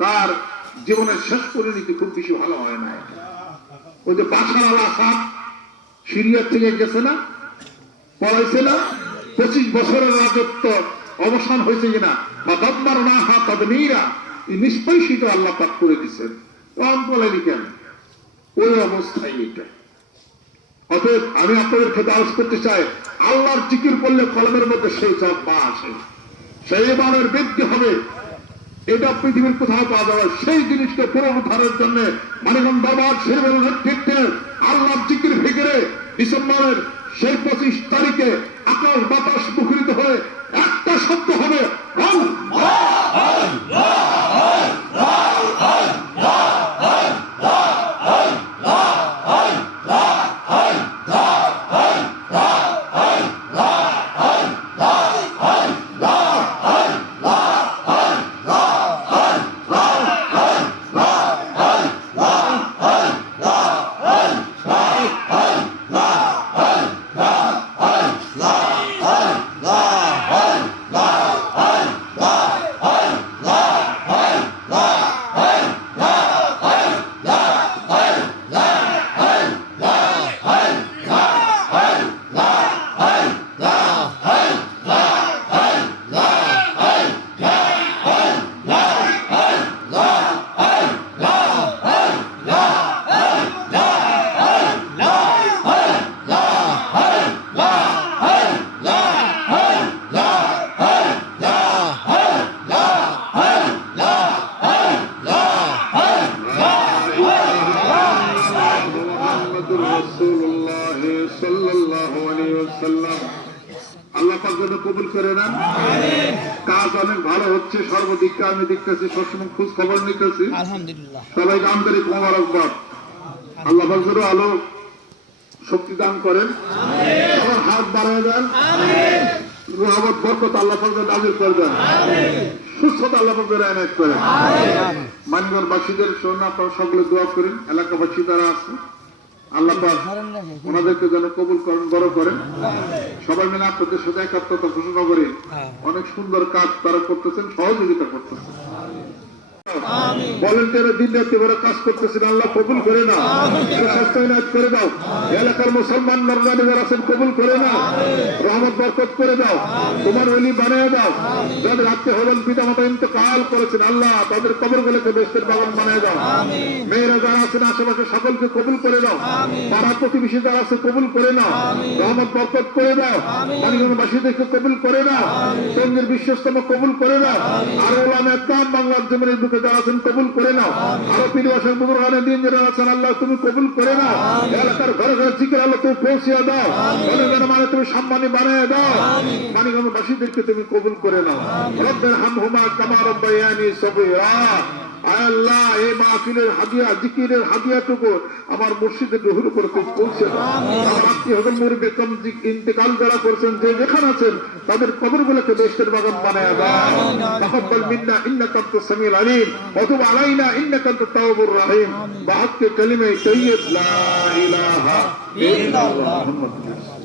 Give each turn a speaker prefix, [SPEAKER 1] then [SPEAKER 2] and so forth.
[SPEAKER 1] তার জীবনের শেষ পরিণতি খুব বেশি ভালো হয় না ওই যে বাসার আসাদ সিরিয়ার থেকে গেছে না? পড়াইছে না? পঁচিশ বছরের রাজত্ব অবসান হয়েছে কিনা? বা দব্বার না হাত তাদের মেয়েরা নিষ্পৈষিত আল্লাহ পাক করে দিচ্ছেন কম বলেনি কেন? ওই অবস্থায় এটা অতএব আমি আপনাদের ক্ষেত্রে আলোচ করতে চাই, আল্লাহর জিকির করলে কলমের মধ্যে সেই চাপ বা আসে। সেই বানের বৃদ্ধি হবে এটা পৃথিবীর কোথাও পাওয়া যাবে। সেই জিনিসটা জিনিসকে পুনরুদ্ধারের জন্য মানিগঞ্জ বাবার শেরবেল নেতৃত্বে আল্লাহ জিকির ফিকিরে ডিসেম্বরের সেই পঁচিশ তারিখে আকাশ বাতাস মুখরিত হয়ে আল্লাহ পাক যেন কবুল করে নেন। কাজ অনেক ভালো হচ্ছে সর্বদিকটা আমি দেখতেছি সবসময় খোঁজ খবর নিতেছি।
[SPEAKER 2] আলহামদুলিল্লাহ।
[SPEAKER 1] সবাইকে মোবারকবাদ। আল্লাহ পাক যেন আলো শক্তি দান করেন। সবার হাত বাড়ায় দেন। রহমত বরকত আল্লাহ পাক যেন নাজিল করে সুস্থতা আল্লাহ পাক যেন এনায়েত করেন। মানগরবাসীদের জন্য আপনারা সকলে দোয়া করেন। এলাকাবাসী যারা আছে আল্লাহ ওনাদেরকে যেন কবুল করেন বড় করেন। সবাই মিলে আপনাদের সাথে একাত্মতা ঘোষণা করে। অনেক সুন্দর কাজ তারা করতেছেন সহযোগিতা করতেছেন। ভলেন্টিয়ার দিন রাত্রি কাজ করতেছেন আল্লাহ কবুল করে না। করে দাও। এলাকার মুসলমান নরনারী আছেন কবুল করে না। রহমত বরকত করে দাও। তোমার অলি বানিয়ে দাও। যাদের হলেন পিতা মাতা ইন্তকাল করেছেন আল্লাহ তাদের কবর গুলোকে বেস্তের বাগান বানিয়ে দাও। মেয়েরা যারা আছেন আশেপাশে সকলকে কবুল করে দাও। পাড়া প্রতিবেশী যারা আছে কবুল করে নাও। রহমত বরকত করে দাও। মানিগঞ্জবাসীদেরকে কবুল করে নাও। সঙ্গের বিশ্বস্তম কবুল করে নাও। আর ওলামে বাংলার জমিনের বুকে যারা আছেন কবুল করে নাও। আরও পীর বাসার বুজুর্গানের দিন যারা আছেন আল্লাহ তুমি কবুল করে নাও। এলাকার ঘরে ঘরে জিকির আল্লাহ তুমি পৌঁছিয়ে দাও। অনেক মানে তুমি সম্মানী বানিয়ে দাও। মানিগঞ্জবাসীদেরকে তুমি কবুল করে নাও। রব্বের হাম হুমা কামা রব্বায়ানি সবিরা আল্লাহ এই মাহফিলের হাদিয়া জিকিরের হাদিয়াটুকু আমার মুর্শিদের রুহুর উপর তুমি পৌঁছে দাও। আমার আত্মীয় ইন্তেকাল যারা করছেন যে যেখানে আছেন তাদের কবরগুলোকে বেস্তের বাগান বানায় দাও। তাকাব্বাল মিন্না ইন্নাকা আনতাস সামিউল আলিম। الرحيم. وتب علينا إنك أنت التواب الرحيم. بحق كلمة سيد لا إله إلا الله. محمد.